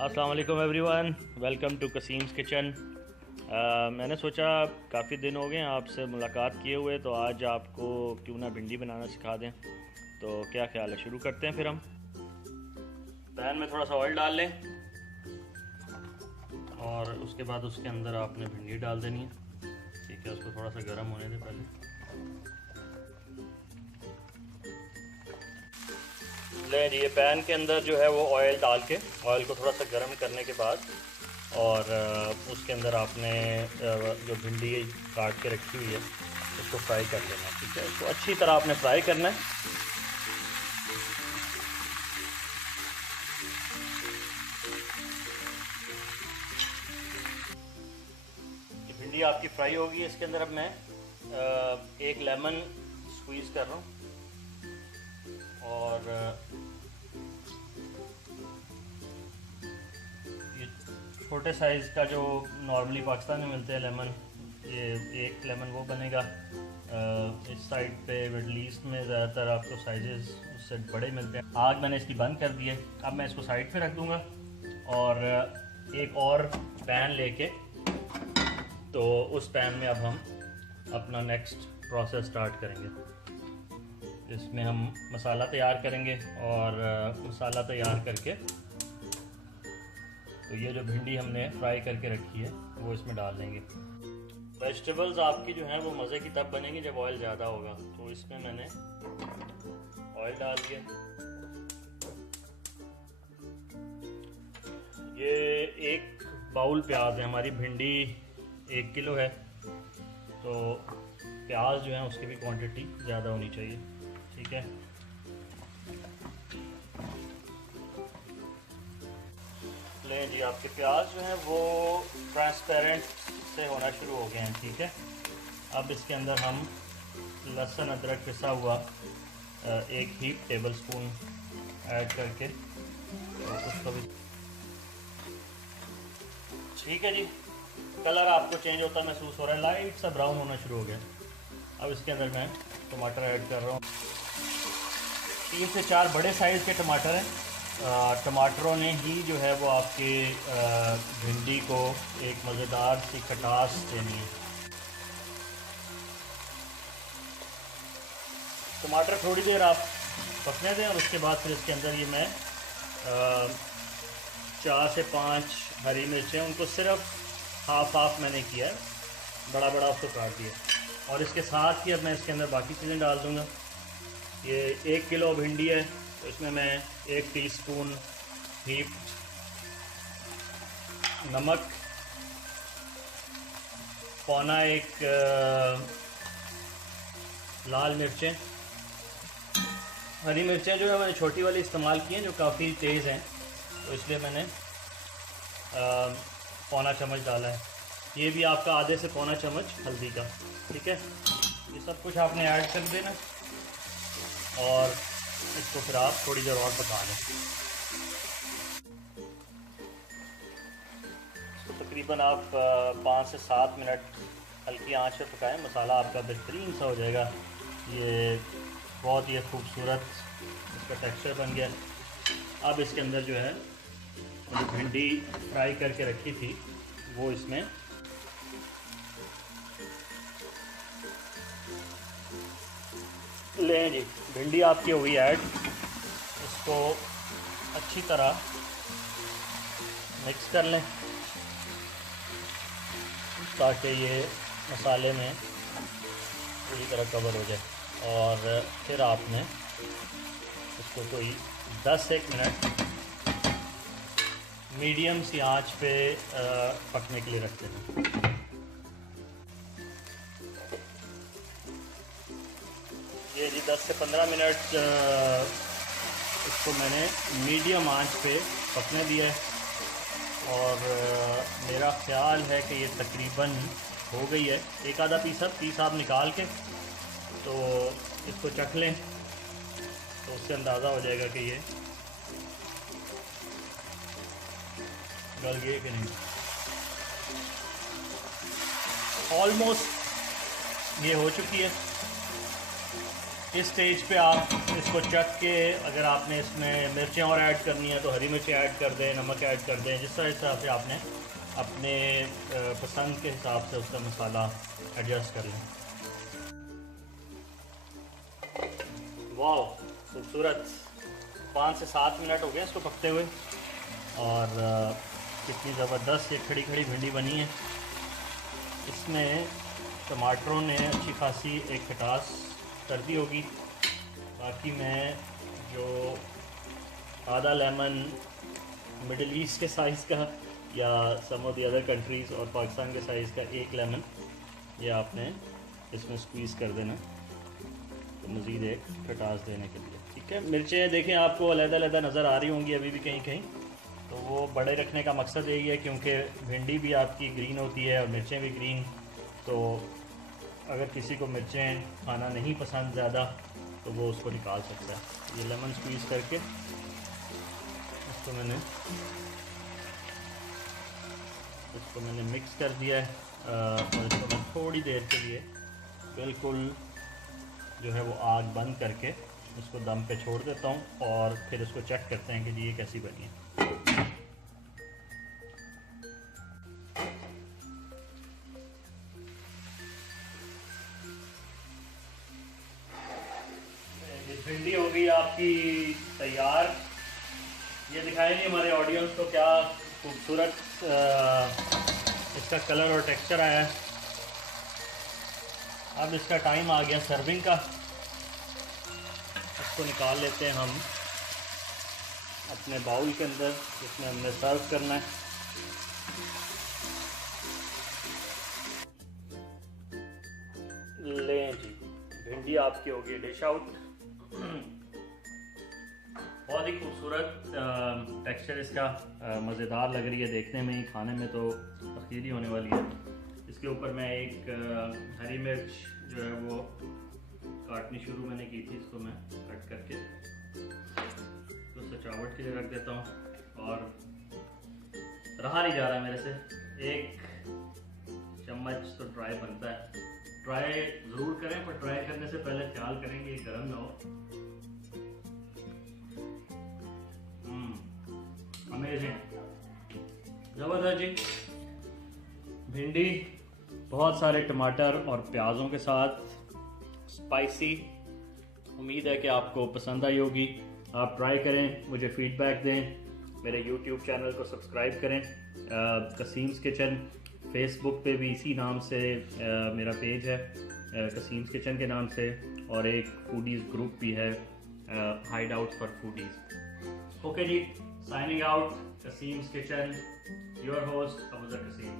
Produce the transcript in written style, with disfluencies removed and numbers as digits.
अस्सलाम वालेकुम everyone, welcome to कसीम्स kitchen. मैंने सोचा काफ़ी दिन हो गए आपसे मुलाकात किए हुए, तो आज आपको क्यों ना भिंडी बनाना सिखा दें। तो क्या ख्याल है, शुरू करते हैं फिर हम। पैन में थोड़ा सा ऑयल डाल लें और उसके बाद उसके अंदर आपने भिंडी डाल देनी है। ठीक है, उसको थोड़ा सा गर्म होने दें पहले। ले जी, पैन के अंदर जो है वो ऑयल डाल के, ऑयल को थोड़ा सा गर्म करने के बाद और उसके अंदर आपने जो भिंडी काट के रखी हुई है उसको फ्राई कर लेना। ठीक है, इसको अच्छी तरह आपने फ्राई करना है। भिंडी आपकी फ्राई होगी। इसके अंदर अब मैं एक लेमन स्क्वीज़ कर रहा हूँ और ये छोटे साइज़ का जो नॉर्मली पाकिस्तान में मिलते हैं लेमन, ये एक लेमन वो बनेगा। इस साइड पे मिडल ईस्ट में ज़्यादातर आपको साइजेस उससे बड़े मिलते हैं। आग मैंने इसकी बंद कर दी है। अब मैं इसको साइड पे रख दूँगा और एक और पैन लेके, तो उस पैन में अब हम अपना नेक्स्ट प्रोसेस स्टार्ट करेंगे। इसमें हम मसाला तैयार करेंगे और मसाला तैयार करके तो ये जो भिंडी हमने फ्राई करके रखी है वो इसमें डाल देंगे। वेजिटेबल्स आपकी जो हैं वो मज़े की तब बनेंगी जब ऑयल ज़्यादा होगा। तो इसमें मैंने ऑयल डाल दिया। ये एक बाउल प्याज है, हमारी भिंडी 1 किलो है, तो प्याज जो है उसकी भी क्वांटिटी ज़्यादा होनी चाहिए। ठीक है, लें जी, आपके प्याज जो हैं वो ट्रांसपेरेंट से होना शुरू हो गए हैं। ठीक है, अब इसके अंदर हम लहसुन अदरक पिसा हुआ 1 ही टेबल स्पून ऐड करके तो उसको भी। ठीक है जी, कलर आपको चेंज होता महसूस हो रहा है, लाइट सा ब्राउन होना शुरू हो गया। अब इसके अंदर मैं टमाटर ऐड कर रहा हूँ। 3 से 4 बड़े साइज़ के टमाटर हैं। टमाटरों ने ही जो है वो आपके भिंडी को एक मज़ेदार सी खटास देनी है। टमाटर थोड़ी देर आप पकने दें और उसके बाद फिर इसके अंदर ये मैं 4 से 5 हरी मिर्चें, उनको सिर्फ हाफ मैंने किया है, बड़ा बड़ा उसको काट दिया। और इसके साथ ही अब मैं इसके अंदर बाकी चीज़ें डाल दूँगा। ये 1 किलो भिंडी है, तो इसमें मैं 1 टीस्पून हीप्ड नमक, पौना 1 लाल मिर्चें, हरी मिर्चें जो है मैंने छोटी वाली इस्तेमाल की हैं जो काफ़ी तेज़ हैं, तो इसलिए मैंने पौना चम्मच डाला है। ये भी आपका आधे से पौना चम्मच हल्दी का। ठीक है, ये सब कुछ आपने ऐड कर देना और इसको फिर आप थोड़ी देर और पका लें। तो तकरीबन आप 5 से 7 मिनट हल्की आंच पे पकाएं, मसाला आपका बेहतरीन सा हो जाएगा। ये बहुत ही खूबसूरत इसका टेक्सचर बन गया। अब इसके अंदर जो है भिंडी फ्राई करके रखी थी वो इसमें लें जी। भिंडी आपकी हुई ऐड, इसको अच्छी तरह मिक्स कर लें ताकि ये मसाले में पूरी तरह कवर हो जाए। और फिर आपने इसको कोई 10 से 1 मिनट मीडियम सी आंच पे पकने के लिए रख देना। ये जी 10 से 15 मिनट इसको मैंने मीडियम आंच पे पकने दिया है और मेरा ख़्याल है कि ये तकरीबन हो गई है। एक आधा पीस आप निकाल के तो इसको चख लें, तो उससे अंदाज़ा हो जाएगा कि ये गल गई कि नहीं। ऑलमोस्ट ये हो चुकी है। इस स्टेज पे आप इसको चख के, अगर आपने इसमें मिर्चें और ऐड करनी है तो हरी मिर्ची ऐड कर दें, नमक ऐड कर दें, जिस हिसाब से आपने अपने पसंद के हिसाब से उसका मसाला एडजस्ट कर लें। वाह खूबसूरत, 5 से 7 मिनट हो गए इसको पकते हुए, और कितनी ज़बरदस्त ये खड़ी खड़ी भिंडी बनी है। इसमें टमाटरों ने अच्छी खासी एक खटास कर दी होगी। बाकी मैं जो आधा लेमन मिडल ईस्ट के साइज़ का या सम ऑफ द अदर कंट्रीज़ और पाकिस्तान के साइज़ का एक लेमन ये आपने इसमें स्क्वीज़ कर देना, तो मज़ीद एक खटास देने के लिए। ठीक है, मिर्चें देखें आपको अलग-अलग नज़र आ रही होंगी अभी भी कहीं कहीं, तो वो बड़े रखने का मकसद यही है क्योंकि भिंडी भी आपकी ग्रीन होती है और मिर्चें भी ग्रीन, तो अगर किसी को मिर्चें खाना नहीं पसंद ज़्यादा तो वो उसको निकाल सकता है। ये लेमन स्क्वीज़ करके इसको मैंने मिक्स कर दिया है, और इसको मैं थोड़ी देर के लिए बिल्कुल जो है वो आग बंद करके इसको दम पे छोड़ देता हूँ, और फिर इसको चेक करते हैं कि जी ये कैसी बनी है। भिंडी हो गई आपकी तैयार। ये दिखाई नहीं हमारे ऑडियंस को क्या खूबसूरत इसका कलर और टेक्सचर आया है। अब इसका टाइम आ गया सर्विंग का। इसको निकाल लेते हैं हम अपने बाउल के अंदर जिसमें हमने सर्व करना है। लें जी, भिंडी आपकी होगी डिश आउट। बहुत ही खूबसूरत टेक्सचर इसका, मज़ेदार लग रही है देखने में ही, खाने में तो अखीर ही होने वाली है। इसके ऊपर मैं एक हरी मिर्च जो है वो काटनी शुरू मैंने की थी, इसको मैं कट करके तो सजावट के लिए रख देता हूँ। और रहा नहीं जा रहा मेरे से, 1 चम्मच तो ड्राई बनता है। ट्राई ज़रूर करें, पर ट्राई करने से पहले ख्याल करें कि गर्म ना हो। अमेजिंग, ज़बरदस्त जी। भिंडी बहुत सारे टमाटर और प्याज़ों के साथ स्पाइसी, उम्मीद है कि आपको पसंद आई होगी। आप ट्राई करें, मुझे फीडबैक दें, मेरे YouTube चैनल को सब्सक्राइब करें। कसीम्स किचन फेसबुक पे भी इसी नाम से मेरा पेज है, कसीम्स किचन के नाम से, और एक फूडीज़ ग्रुप भी है, hide out for foodies. Okay जी, signing out, Qasim's kitchen, your host Abuzar कसीम।